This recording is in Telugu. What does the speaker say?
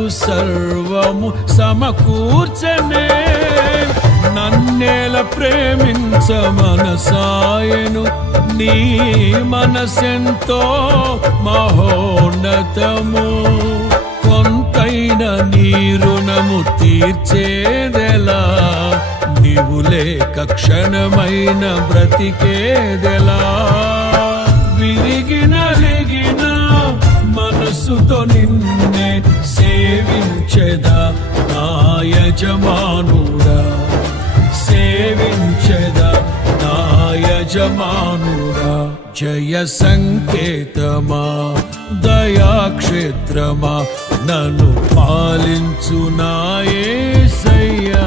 నాకు సర్వము సమకూర్చనే నన్నేల ప్రేమించ మనసాయను నీ మనసెంతో మహోన్నతము కొంతైన నీ రుణము తీర్చేదెలా నీవు లేక క్షణమైన బ్రతికేదెలా విరిగిన లిగిన మనసుతో నిన్నే సేవించెదా నా యజమానుడా సేవించెదా నా యజమానుడా జయ సంకేతమా దయాక్షేత్రమా నన్ను పాలించు నా యేసయ్యా